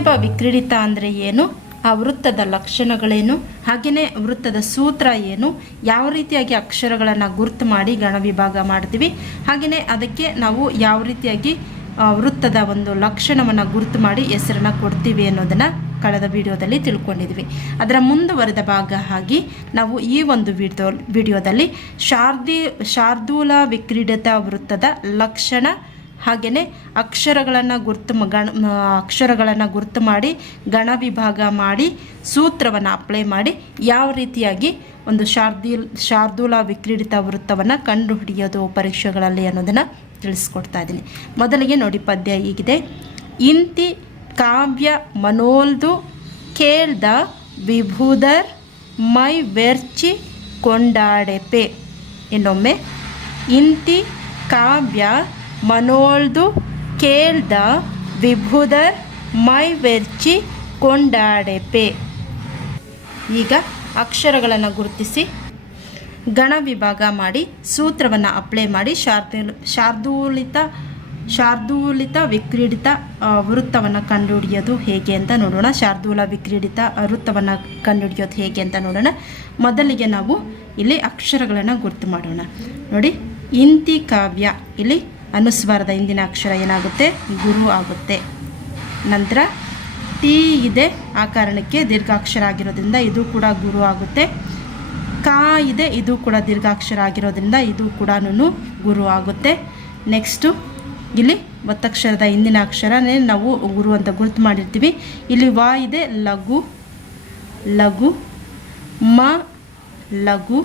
ತದೇವ ವಿಕ್ರೀಡಿತ ಅಂದರೆ ಏನು, ಆ ವೃತ್ತದ ಲಕ್ಷಣಗಳೇನು, ಹಾಗೆಯೇ ವೃತ್ತದ ಸೂತ್ರ ಏನು, ಯಾವ ರೀತಿಯಾಗಿ ಅಕ್ಷರಗಳನ್ನು ಗುರ್ತು ಮಾಡಿ ಗಣ ವಿಭಾಗ ಮಾಡ್ತೀವಿ, ಹಾಗೆಯೇ ಅದಕ್ಕೆ ನಾವು ಯಾವ ರೀತಿಯಾಗಿ ವೃತ್ತದ ಒಂದು ಲಕ್ಷಣವನ್ನು ಗುರ್ತು ಮಾಡಿ ಹೆಸರನ್ನು ಕೊಡ್ತೀವಿ ಅನ್ನೋದನ್ನು ಕಳೆದ ವಿಡಿಯೋದಲ್ಲಿ ತಿಳ್ಕೊಂಡಿದ್ವಿ. ಅದರ ಮುಂದುವರೆದ ಭಾಗ ಆಗಿ ನಾವು ಈ ಒಂದು ವಿಡಿಯೋದಲ್ಲಿ ಶಾರ್ದೂಲ ವಿಕ್ರೀಡಿತ ವೃತ್ತದ ಲಕ್ಷಣ ಹಾಗೆಯೇ ಅಕ್ಷರಗಳನ್ನು ಗುರ್ತು ಮಾಡಿ ಗಣ ವಿಭಾಗ ಮಾಡಿ ಸೂತ್ರವನ್ನು ಅಪ್ಲೈ ಮಾಡಿ ಯಾವ ರೀತಿಯಾಗಿ ಒಂದು ಶಾರ್ದೂಲ ವಿಕ್ರೀಡಿತ ವೃತ್ತವನ್ನು ಕಂಡುಹಿಡಿಯೋದು ಪರೀಕ್ಷೆಗಳಲ್ಲಿ ಅನ್ನೋದನ್ನು ತಿಳಿಸ್ಕೊಡ್ತಾ ಇದ್ದೀನಿ. ಮೊದಲಿಗೆ ನೋಡಿ, ಪದ್ಯ ಹೀಗಿದೆ. ಇಂತಿ ಕಾವ್ಯ ಮನೋಲ್ದು ಕೇಳ್ದ ವಿಭುದರ್ ಮೈ ವೆರ್ಚಿ ಕೊಂಡಾಡೆಪೆ. ಇನ್ನೊಮ್ಮೆ, ಇಂತಿ ಕಾವ್ಯ ಮನೋಳ್ದು ಕೇಳ್ದ ವಿಭುದರ್ ಮೈ ವೆರ್ಚಿ ಕೊಂಡಾಡೆಪೆ. ಈಗ ಅಕ್ಷರಗಳನ್ನು ಗುರುತಿಸಿ ಗಣ ವಿಭಾಗ ಮಾಡಿ ಸೂತ್ರವನ್ನು ಅಪ್ಲೈ ಮಾಡಿ ಶಾರ್ದೂಲಿತ ವಿಕ್ರೀಡಿತ ವೃತ್ತವನ್ನು ಕಂಡುಹಿಡಿಯೋದು ಹೇಗೆ ಅಂತ ನೋಡೋಣ. ಶಾರ್ದೂಲ ವಿಕ್ರೀಡಿತ ವೃತ್ತವನ್ನು ಕಂಡುಹಿಡಿಯೋದು ಹೇಗೆ ಅಂತ ನೋಡೋಣ. ಮೊದಲಿಗೆ ನಾವು ಇಲ್ಲಿ ಅಕ್ಷರಗಳನ್ನು ಗುರ್ತು ಮಾಡೋಣ. ನೋಡಿ, ಇಂತಿ ಕಾವ್ಯ, ಇಲ್ಲಿ ಅನುಸ್ವಾರದ ಹಿಂದಿನ ಅಕ್ಷರ ಏನಾಗುತ್ತೆ, ಗುರು ಆಗುತ್ತೆ. ನಂತರ ಟಿ ಇದೆ, ಆ ಕಾರಣಕ್ಕೆ ದೀರ್ಘಾಕ್ಷರ ಆಗಿರೋದ್ರಿಂದ ಇದು ಕೂಡ ಗುರು ಆಗುತ್ತೆ. ಕಾ ಇದೆ, ಇದು ಕೂಡ ದೀರ್ಘಾಕ್ಷರ ಆಗಿರೋದ್ರಿಂದ ಇದು ಕೂಡ ಗುರು ಆಗುತ್ತೆ. ನೆಕ್ಸ್ಟು ಇಲ್ಲಿ ಒತ್ತಕ್ಷರದ ಹಿಂದಿನ ಅಕ್ಷರನೇ ನಾವು ಗುರು ಅಂತ ಗುರುತು ಮಾಡಿರ್ತೀವಿ. ಇಲ್ಲಿ ವಾ ಇದೆ, ಲಘು ಲಘು, ಮ ಲಘು,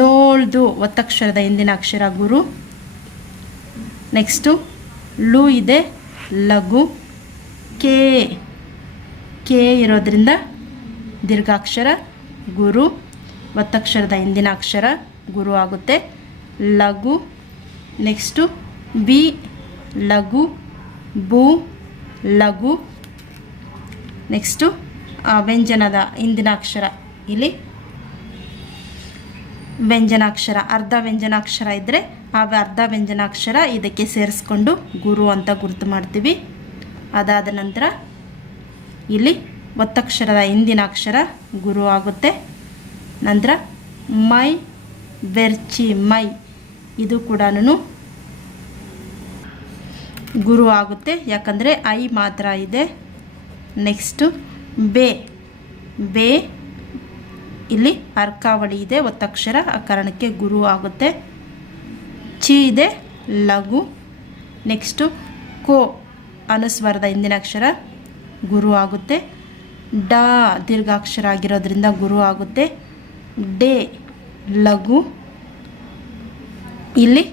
ನೋಳ್ದು ಒತ್ತಕ್ಷರದ ಹಿಂದಿನ ಅಕ್ಷರ ಗುರು. ನೆಕ್ಸ್ಟು ಲು ಇದೆ, ಲಘು, ಕೆ ಇರೋದ್ರಿಂದ ದೀರ್ಘಾಕ್ಷರ ಗುರು, ಒತ್ತಕ್ಷರದ ಹಿಂದಿನ ಅಕ್ಷರ ಗುರು ಆಗುತ್ತೆ, ಲಘು. ನೆಕ್ಸ್ಟು ಬಿ ಲಘು, ಬು ಲಘು. ನೆಕ್ಸ್ಟು ವ್ಯಂಜನದ ಹಿಂದಿನ ಅಕ್ಷರ, ಇಲ್ಲಿ ವ್ಯಂಜನಾಕ್ಷರ, ಅರ್ಧ ವ್ಯಂಜನಾಕ್ಷರ ಇದ್ದರೆ ಆ ಅರ್ಧ ವ್ಯಂಜನಾಕ್ಷರ ಇದಕ್ಕೆ ಸೇರಿಸ್ಕೊಂಡು ಗುರು ಅಂತ ಗುರುತು ಮಾಡ್ತೀವಿ. ಅದಾದ ನಂತರ ಇಲ್ಲಿ ಒತ್ತಕ್ಷರದ ಹಿಂದಿನ ಅಕ್ಷರ ಗುರು ಆಗುತ್ತೆ. ನಂತರ ಮೈ ಬೆರ್ಚಿ, ಮೈ ಇದು ಕೂಡ ಗುರು ಆಗುತ್ತೆ, ಯಾಕಂದರೆ ಐ ಮಾತ್ರ ಇದೆ. ನೆಕ್ಸ್ಟು ಬೇ ಇಲ್ಲಿ ಅರ್ಕಾವಳಿ ಇದೆ, ಒತ್ತಕ್ಷರ, ಆ ಕಾರಣಕ್ಕೆ ಗುರು ಆಗುತ್ತೆ. ಚಿ ಇದೆ, ಲಘು. ನೆಕ್ಸ್ಟು ಕೋ ಅನುಸ್ವರದ ಹಿಂದಿನ ಅಕ್ಷರ ಗುರು ಆಗುತ್ತೆ. ಡ ದೀರ್ಘಾಕ್ಷರ ಆಗಿರೋದ್ರಿಂದ ಗುರು ಆಗುತ್ತೆ. ಡೇ ಲಘು. ಇಲ್ಲಿ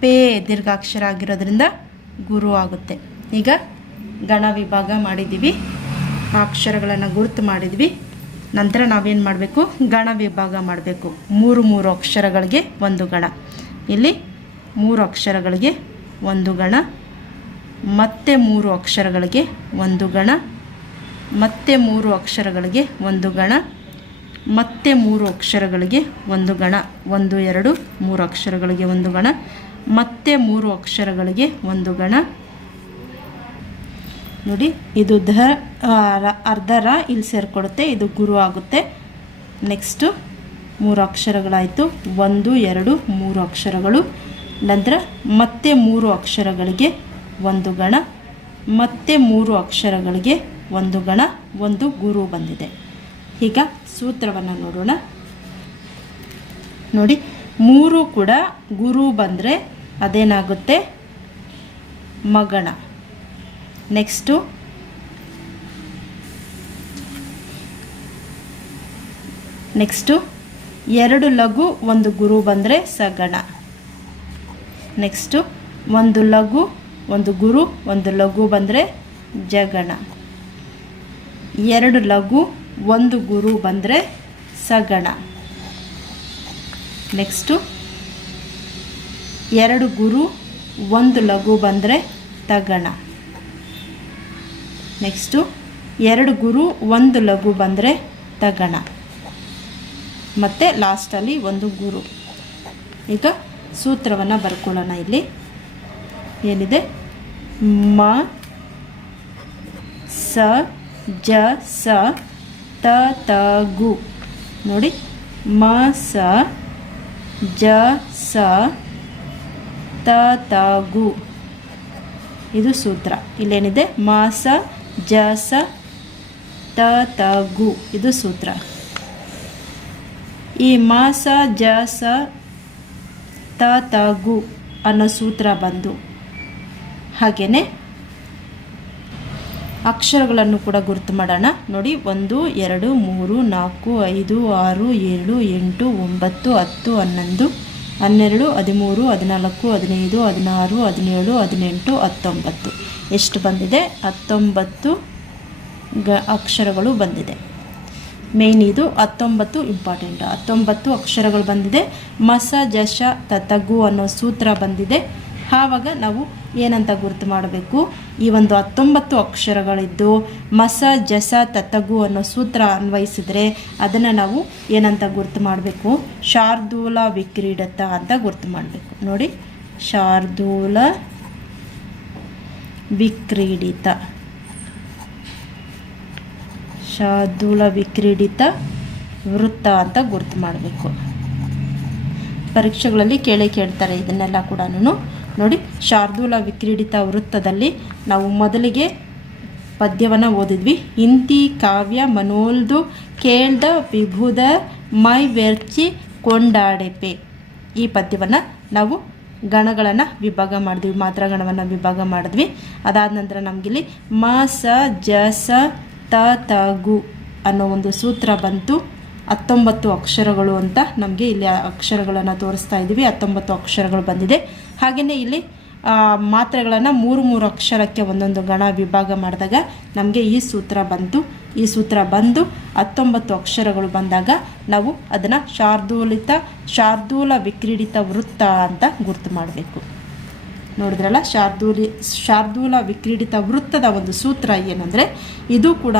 ಪೇ ದೀರ್ಘಾಕ್ಷರ ಆಗಿರೋದ್ರಿಂದ ಗುರು ಆಗುತ್ತೆ. ಈಗ ಗಣ ವಿಭಾಗ ಮಾಡಿದ್ದೀವಿ, ಆ ಅಕ್ಷರಗಳನ್ನು ಗುರುತು ಮಾಡಿದ್ವಿ. ನಂತರ ನಾವೇನು ಮಾಡಬೇಕು, ಗಣ ವಿಭಾಗ ಮಾಡಬೇಕು. ಮೂರು ಅಕ್ಷರಗಳಿಗೆ ಒಂದು ಗಣ. ಇಲ್ಲಿ 3 ಅಕ್ಷರಗಳಿಗೆ ಒಂದು ಗಣ, ಮತ್ತೆ 3 ಅಕ್ಷರಗಳಿಗೆ ಒಂದು ಗಣ, ಮತ್ತೆ 3 ಅಕ್ಷರಗಳಿಗೆ ಒಂದು ಗಣ, ಮತ್ತೆ 3 ಅಕ್ಷರಗಳಿಗೆ ಒಂದು ಗಣ. 1 2 3 ಅಕ್ಷರಗಳಿಗೆ ಒಂದು ಗಣ, ಮತ್ತೆ 3 ಅಕ್ಷರಗಳಿಗೆ ಒಂದು ಗಣ. ನೋಡಿ, ಇದು ಅರ್ಧ ರ ಇಲ್ಲಿ ಸೇರಿಕೊಡುತ್ತೆ, ಇದು ಗುರು ಆಗುತ್ತೆ. ನೆಕ್ಸ್ಟು 3 ಅಕ್ಷರಗಳಾಯಿತು, 1 2 3 ಅಕ್ಷರಗಳು. ನಂತರ ಮತ್ತೆ 3 ಅಕ್ಷರಗಳಿಗೆ ಒಂದು ಗಣ, ಮತ್ತೆ 3 ಅಕ್ಷರಗಳಿಗೆ ಒಂದು ಗಣ, ಒಂದು ಗುರು ಬಂದಿದೆ. ಈಗ ಸೂತ್ರವನ್ನು ನೋಡೋಣ. ನೋಡಿ, 3 ಕೂಡ ಗುರು ಬಂದರೆ ಅದೇನಾಗುತ್ತೆ, ಮಗಣ. ನೆಕ್ಸ್ಟು ನೆಕ್ಸ್ಟು 2 ಲಘು ಒಂದು ಗುರು ಬಂದರೆ ಸಗಣ. ನೆಕ್ಸ್ಟು 1 ಲಘು ಒಂದು ಗುರು ಒಂದು ಲಘು ಬಂದರೆ ಜಗಣ. 2 ಲಘು ಒಂದು ಗುರು ಬಂದರೆ ಸಗಣ. ನೆಕ್ಸ್ಟು 2 ಗುರು ಒಂದು ಲಘು ಬಂದರೆ ತಗಣ. ನೆಕ್ಸ್ಟು 2 ಗುರು ಒಂದು ಲಘು ಬಂದರೆ ತಗಣ. ಮತ್ತು ಲಾಸ್ಟಲ್ಲಿ ಒಂದು ಗುರು. ಈಗ ಸೂತ್ರವನ್ನು ಬರ್ಕೊಳ್ಳೋಣ. ಇಲ್ಲಿ ಏನಿದೆ, ಮ ಸ ಜ ಸ ತ ತ ಗು. ನೋಡಿ, ಮ ಸ ಜ ಸ ತ ತ ಗು. ಇದು ಸೂತ್ರ. ಇಲ್ಲೇನಿದೆ, ಮ ಸ ಜ ಸ ತ ತ ಗು. ಇದು ಸೂತ್ರ. ಈ ಮ ಸ ಜ ಸ ತ ತ ಗು ಅನ್ನೋ ಸೂತ್ರ ಬಂದು ಹಾಗೆಯೇ ಅಕ್ಷರಗಳನ್ನು ಕೂಡ ಗುರುತು ಮಾಡೋಣ. ನೋಡಿ, 1 2 3 4 5 6 7 8 9 10 11 12 13 14 15 16 17 18 19. ಎಷ್ಟು ಬಂದಿದೆ? 19 ಅಕ್ಷರಗಳು ಬಂದಿದೆ. ಮೇಯ್ನ್ ಇದು 19 ಇಂಪಾರ್ಟೆಂಟ್. 19 ಅಕ್ಷರಗಳು ಬಂದಿದೆ. ಮಸ ಜಶ ತತಗು ಅನ್ನೋ ಸೂತ್ರ ಬಂದಿದೆ. ಆವಾಗ ನಾವು ಏನಂತ ಗುರುತು ಮಾಡಬೇಕು? ಈ ಒಂದು 19 ಅಕ್ಷರಗಳಿದ್ದು ಮಸ ಜಸ ತತಗು ಅನ್ನೋ ಸೂತ್ರ ಅನ್ವಯಿಸಿದರೆ ಅದನ್ನು ನಾವು ಏನಂತ ಗುರುತು ಮಾಡಬೇಕು? ಶಾರ್ದೂಲ ವಿಕ್ರೀಡತ ಅಂತ ಗುರುತು ಮಾಡಬೇಕು. ನೋಡಿ, ಶಾರ್ದೂಲ ವಿಕ್ರೀಡಿತ, ಶಾರ್ದೂಲ ವಿಕ್ರೀಡಿತ ವೃತ್ತ ಅಂತ ಗುರುತು ಮಾಡಬೇಕು. ಪರೀಕ್ಷೆಗಳಲ್ಲಿ ಕೇಳ್ತಾರೆ ಇದನ್ನೆಲ್ಲ ಕೂಡ. ನೋಡಿ, ಶಾರ್ದೂಲ ವಿಕ್ರೀಡಿತ ವೃತ್ತದಲ್ಲಿ ನಾವು ಮೊದಲಿಗೆ ಪದ್ಯವನ್ನು ಓದಿದ್ವಿ. ಇಂತಿ ಕಾವ್ಯ ಮನೋಲ್ದು ಕೇಳ್ದ ವಿಭುದ ಮೈ ವ್ಯರ್ಚಿ ಕೊಂಡಾಡೆಪೆ. ಈ ಪದ್ಯವನ್ನು ನಾವು ಗಣಗಳನ್ನು ವಿಭಾಗ ಮಾಡಿದ್ವಿ, ಮಾತ್ರಾಗಣವನ್ನು ವಿಭಾಗ ಮಾಡಿದ್ವಿ. ಅದಾದ ನಂತರ ನಮಗಿಲ್ಲಿ ಮ ಸ ಜ ಸ ತ ತ ಗು ಅನ್ನೋ ಒಂದು ಸೂತ್ರ ಬಂತು. 19 ಅಕ್ಷರಗಳು ಅಂತ ನಮಗೆ ಇಲ್ಲಿ ಅಕ್ಷರಗಳನ್ನು ತೋರಿಸ್ತಾ ಇದ್ದೀವಿ. 19 ಅಕ್ಷರಗಳು ಬಂದಿದೆ. ಹಾಗೆಯೇ ಇಲ್ಲಿ ಮಾತ್ರೆಗಳನ್ನು 3 ಅಕ್ಷರಕ್ಕೆ ಒಂದೊಂದು ಗಣ ವಿಭಾಗ ಮಾಡಿದಾಗ ನಮಗೆ ಈ ಸೂತ್ರ ಬಂತು. ಈ ಸೂತ್ರ ಬಂದು 19 ಅಕ್ಷರಗಳು ಬಂದಾಗ ನಾವು ಅದನ್ನು ಶಾರ್ದೂಲ ವಿಕ್ರೀಡಿತ ವೃತ್ತ ಅಂತ ಗುರುತು ಮಾಡಬೇಕು. ನೋಡಿದ್ರಲ್ಲ, ಶಾರ್ದೂಲ ವಿಕ್ರೀಡಿತ ವೃತ್ತದ ಒಂದು ಸೂತ್ರ ಏನಂದರೆ, ಇದು ಕೂಡ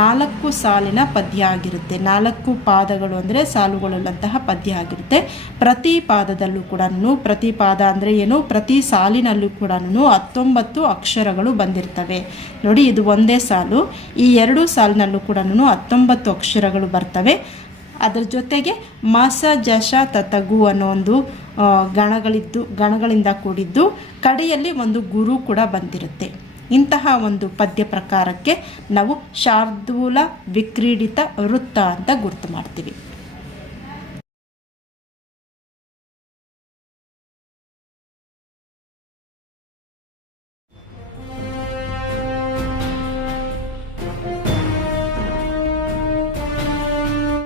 4 ಸಾಲಿನ ಪದ್ಯ ಆಗಿರುತ್ತೆ. 4 ಪಾದಗಳು ಅಂದರೆ ಸಾಲುಗಳುಳ್ಳಂತಹ ಪದ್ಯ ಆಗಿರುತ್ತೆ. ಪ್ರತಿ ಪಾದದಲ್ಲೂ ಕೂಡ, ಪ್ರತಿ ಪಾದ ಅಂದರೆ ಏನು, ಪ್ರತಿ ಸಾಲಿನಲ್ಲೂ ಕೂಡ 19 ಅಕ್ಷರಗಳು ಬಂದಿರ್ತವೆ. ನೋಡಿ, ಇದು ಒಂದೇ ಸಾಲು. ಈ 2 ಸಾಲಿನಲ್ಲೂ ಕೂಡ 19 ಅಕ್ಷರಗಳು ಬರ್ತವೆ. ಅದರ ಜೊತೆಗೆ ಮಸ ಜಶ ತತಗು ಅನ್ನೋ ಒಂದು ಗಣಗಳಿಂದ ಕೂಡಿದ್ದು ಕಡೆಯಲ್ಲಿ ಒಂದು ಗುರು ಕೂಡ ಬಂದಿರುತ್ತೆ. ಇಂತಹ ಒಂದು ಪದ್ಯ ಪ್ರಕಾರಕ್ಕೆ ನಾವು ಶಾರ್ದೂಲ ವಿಕ್ರೀಡಿತ ವೃತ್ತ ಅಂತ ಗುರುತು ಮಾಡ್ತೀವಿ.